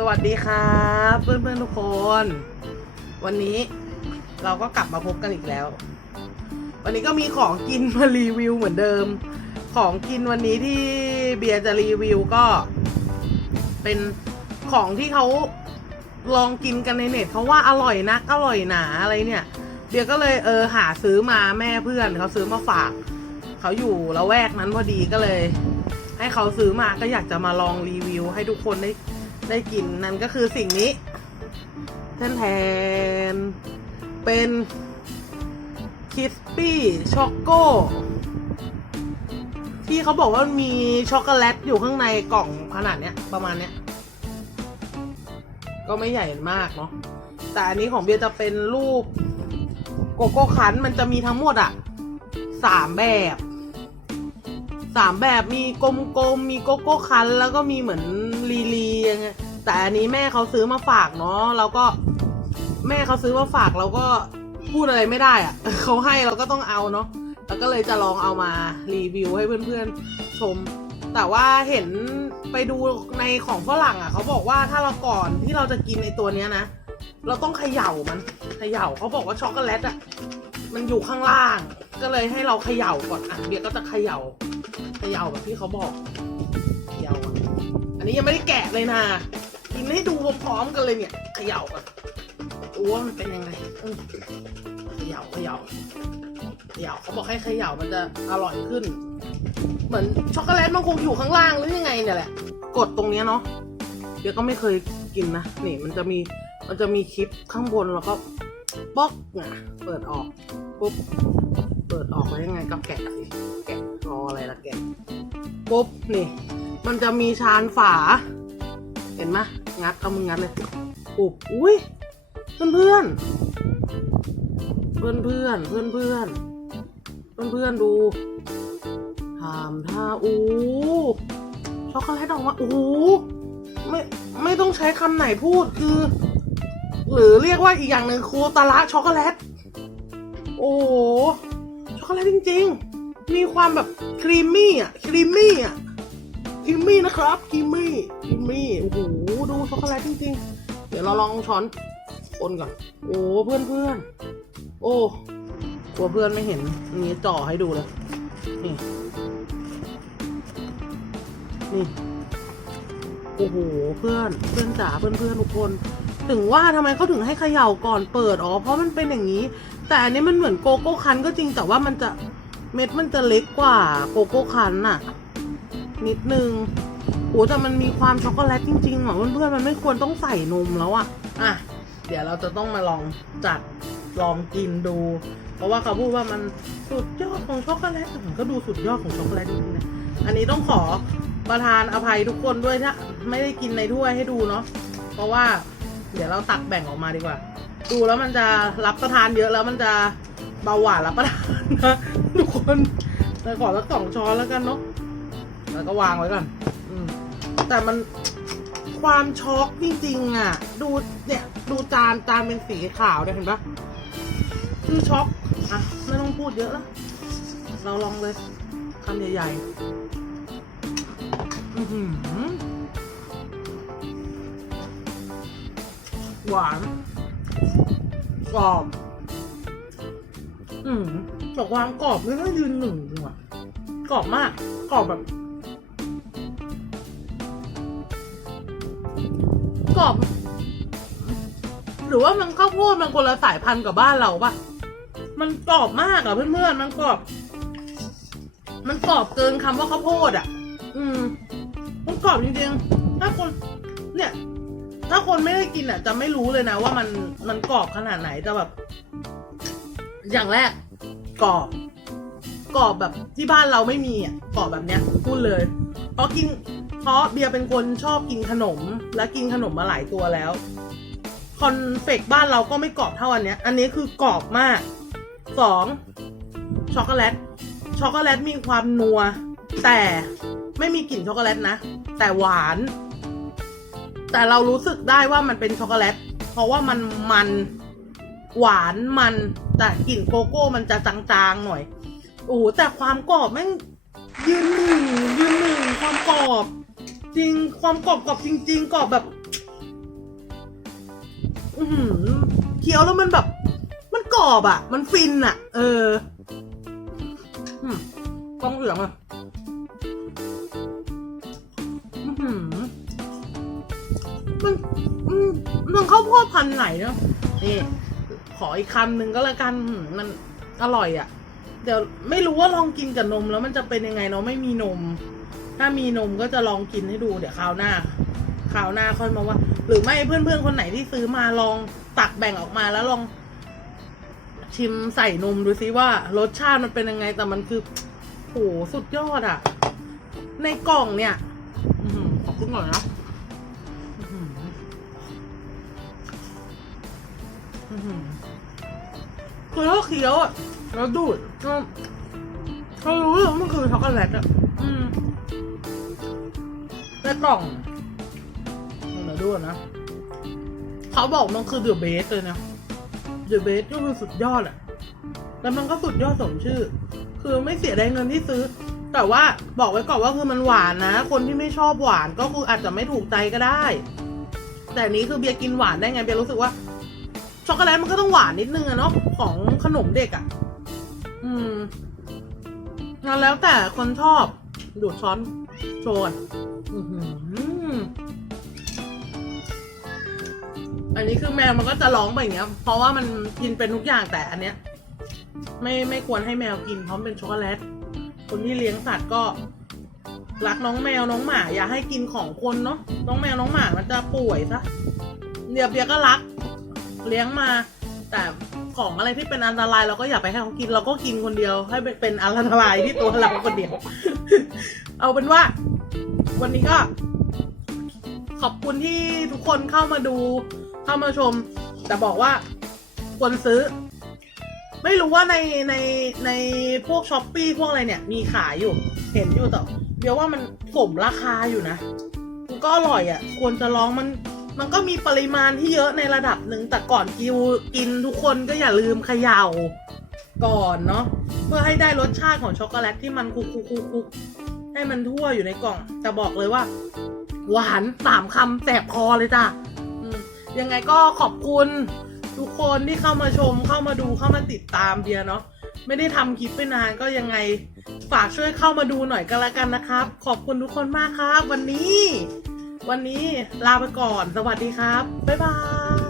สวัสดีครับเพื่อนๆทุกคน วันนี้เราก็กลับมาพบกันอีกแล้ว วันนี้ก็มีของกินมารีวิวเหมือนเดิม ของกินวันนี้ที่เบียร์จะรีวิวก็ เป็นของที่เขาลองกินกันในเน็ตเขาว่าอร่อยนักอร่อยหนาอะไรเนี่ย เบียร์ก็เลยเออหาซื้อมาแม่เพื่อนเขาซื้อมาฝากเขาอยู่ละแวกนั้นพอดีก็เลย ให้เขาซื้อมาก็อยากจะมาลองรีวิว ให้ทุกคนได้ ได้กินนั่นก็คือสิ่งนี้แทนแทนเป็นคิสปี้ช็อกโกที่เขาบอกว่ามีช็อกโกแลตอยู่ข้างในกล่องขนาดเนี้ย ประมาณเนี้ย ก็ไม่ใหญ่มากเนาะแต่อันนี้ของเบียร์จะเป็นรูปโกโก้คันมันจะมีทั้งหมดอะสามแบบสามแบบมีกลมๆมีโกโก้คันแล้วก็มีเหมือนลีลียังไง แต่อันนี้แม่เขาซื้อมาฝากเนาะเราก็แม่เขาซื้อมาฝากเราก็พูดอะไรไม่ได้อะเขาให้เราก็ต้องเอาเนาะแล้วก็เลยจะลองเอามารีวิวให้เพื่อนๆชม แต่ว่าเห็นไปดูในของฝรั่งอะเขาบอกว่าถ้าเราก่อนที่เราจะกินในตัวเนี้ยนะเราต้องเขย่ามันเขย่าเขาบอกว่าช็อกโกแลตอะมันอยู่ข้างล่าง ก็เลยให้เราเขย่าก่อนอะเบียร์ก็จะเขย่าเขย่าแบบที่เขาบอกเขย่าอันนี้ยังไม่ได้แกะเลยนะ กินให้ดูพร้อมๆกันเลยเนี่ยเขย่าก่อนดูว่ามันเป็นยังไงเออเขย่าเขย่าเขย่าเขาบอกให้เขย่ามันจะอร่อยขึ้น เหมือนช็อกโกแลตมันคงอยู่ข้างล่างหรือยังไงเนี่ยแหละ กดตรงเนี้ยเนาะเดี๋ยวก็ไม่เคยกินนะนี่มันจะมีมันจะมีคลิปข้างบนแล้วก็ป๊อกนะเปิดออกปุ๊บเปิดออกแล้วยังไงก็แกะสิแกะรออะไรล่ะแกะปุ๊บนี่ มันจะมีชานฝา เห็นไหม งัดเอามืองัดเลยปุบอุ้ยเพื่อนเพื่อนเพื่อนเพื่อนเพื่อนเพื่อนเพื่อนเพื่อนดูถามท่าอู้ช็อกโกแลตออกมาอู้ไม่ไม่ต้องใช้คำไหนพูดคือ หรือเรียกว่าอีกอย่างหนึ่งโคตาระช็อกโกแลต โอ้ช็อกโกแลตจริง ๆ มีความแบบครีมมี่อะครีมมี่อะ ครีมมี่นะครับครีมมี่ครีมมี่ โอ้โห ดูช็อกโกแลตจริงๆ เดี๋ยวเราลองช้อนคนก่อน โอ้เพื่อนเพื่อน โอ้กลัวเพื่อนไม่เห็นอันนี้จ่อให้ดูเลย นี่ นี่ โอ้โห เพื่อน เพื่อนจ๋าเพื่อนเพื่อนทุกคน ถึงว่าทำไมเขาถึงให้เขย่าก่อนเปิด อ๋อ เพราะมันเป็นอย่างนี้ แต่อันนี้มันเหมือนโกโก้คันก็จริง แต่ว่ามันจะเม็ดมันจะเล็กกว่าโกโก้คันน่ะ นิดนึงโอ้แต่มันมีความช็อกโกแลตจริงๆเหรอเพื่อนๆมันไม่ควรต้องใส่นมแล้วอะอะ เดี๋ยวเราจะต้องมาลองจัดลองกินดู เพราะว่าเขาพูดว่ามันสุดยอดของช็อกโกแลตแต่มันก็ดูสุดยอดของช็อกโกแลตจริงๆนะอันนี้ต้องขอประทานอภัยทุกคนด้วยถ้าไม่ได้กินในถ้วยให้ดูเนาะเพราะว่า เดี๋ยวเราตักแบ่งออกมาดีกว่า ดูแล้วมันจะรับประทานเยอะแล้วมันจะเบาหวานรับประทานนะทุกคนแต่ขอสักสองช้อนแล้วกันเนาะ แล้วก็วางไว้ก่อนอืมแต่มันความช็อกจริงๆอะ ดูเนี่ย ดูจานจานเป็นสีขาวเนี่ยเห็นปะคือช็อกอะไม่ต้องพูดเยอะแล้วเราลองเลยคำใหญ่ๆอือหือหวานกรอบอืมแต่ความกรอบนี่ก็ยืนหนึ่งจริงว่ะกรอบมากกรอบแบบ กรอบ หรือว่ามันข้าวโพดมันคนละสายพันธุ์กับบ้านเราปะมันกรอบมากอะเพื่อนๆมันกรอบ มันกรอบเกินคำว่าข้าวโพดอะอืมมันกรอบจริงๆถ้าคน เนี่ย ถ้าคนไม่ได้กินอะจะไม่รู้เลยนะว่ามันมันกรอบขนาดไหนแต่แบบ อย่างแรกกรอบกรอบแบบที่บ้านเราไม่มีอะกรอบแบบเนี้ยพูดเลยเพราะกิน ราะเบียร์เป็นคนชอบกินขนม และกินขนมมาหลายตัวแล้ว คอนเฟกบ้านเราก็ไม่กรอบเท่าอันเนี้ย อันนี้คือกรอบมากสองช็อกโกแลต ช็อกโกแลตมีความนัว แต่ไม่มีกลิ่นช็อกโกแลตนะ แต่หวาน แต่เรารู้สึกได้ว่ามันเป็นช็อกโกแลต เพราะว่ามันมันหวานมัน แต่กลิ่นโกโก้มันจะจางๆหน่อยโอ้แต่ความกรอบแม่งยืนหนึ่งยืนหนึ่งความกรอบ จริง ความกรอบกรอบจริง ๆกรอบแบบ อือหือเคี้ยวแล้วมันแบบ มันกรอบอะมันฟินอะเอออืมต้องเหลืองอะอื้อหือมันมันข้าวโพดพันไหนเนาะนี่ขออีกคำหนึ่งก็แล้วกันมันอร่อยอะ เดี๋ยวไม่รู้ว่าลองกินกับนมแล้วมันจะเป็นยังไงเนาะไม่มีนม ถ้ามีนมก็จะลองกินให้ดูเดี๋ยวคราวหน้าคราวหน้าค่อยมาว่า หรือไม่เพื่อนๆคนไหนที่ซื้อมาลองตักแบ่งออกมาแล้วลอง ชิมใส่นมดูซิว่ารสชาติมันเป็นยังไงแต่มันคือโหสุดยอดอะในกล่องเนี่ยอขอบคุณก่อนนะคือถ้าเคี้ยวอะแล้วดูดก็เขารู้เลยว่ามันคือช็อกโกแลตอะอืม ในกล่องเดี๋ยวดูก่อนนะ เขาบอกมันคือเดอะเบสเลยนะเดอะเบสก็คือสุดยอดอะแล้วมันก็สุดยอดสมชื่อ คือไม่เสียดายเงินที่ซื้อ แต่ว่าบอกไว้ก่อนว่าคือมันหวานนะ คนที่ไม่ชอบหวานก็คืออาจจะไม่ถูกใจก็ได้ แต่นนี้คือเบียร์กินหวานได้ไงเบียร์รู้สึกว่า ช็อกโกแลตมันก็ต้องหวานนิดนึงอะเนาะของขนมเด็กอะอืมงั้นแล้วแต่คนชอบดูดช้อน โชว์ก่อนอันนี้คือแมวมันก็จะร้องไปอย่างเงี้ย เพราะว่ามันกินเป็นทุกอย่างแต่อันเนี้ย ไม่ไม่ควรให้แมวกินเพราะมันเป็นช็อกโกแลต คนที่เลี้ยงสัตว์ก็รักน้องแมวน้องหมา อย่าให้กินของคนเนาะน้องแมวน้องหมามันจะป่วยซะเดียบเดียก็รัก เลี้ยงมา แต่ ของอะไรที่เป็นอันตรายเราก็อย่าไปให้เขากินเราก็กินคนเดียว ให้เป็นอันตรายที่ตัวเราคนเดียว เอาเป็นว่า วันนี้ก็ ขอบคุณที่ทุกคนเข้ามาดูเข้ามาชม แต่บอกว่าควรซื้อ ไม่รู้ว่าในในในพวกช้อปปี้พวกอะไรเนี่ย มีขายอยู่ เห็นอยู่แต่เดี๋ยวว่ามันสมราคาอยู่นะก็อร่อยอะ่ะ ควรจะลองมัน มันก็มีปริมาณที่เยอะในระดับหนึ่งแต่ก่อนกิวกินทุกคนก็อย่าลืมเขย่าก่อนเนาะเพื่อให้ได้รสชาติของช็อกโกแลตที่มันคุกคุกคุกคุกให้มันทั่วอยู่ในกล่องแต่บอกเลยว่า หวานสามคำแสบคอเลยจ้ะยังไงก็ขอบคุณทุกคนที่เข้ามาชมเข้ามาดูเข้ามาติดตามเบียเนาะไม่ได้ทำคลิปไปนานก็ยังไงฝากช่วยเข้ามาดูหน่อยก็แล้วกันนะครับ ขอบคุณทุกคนมากครับ วันนี้ วันนี้ลาไปก่อน สวัสดีครับ บ๊ายบาย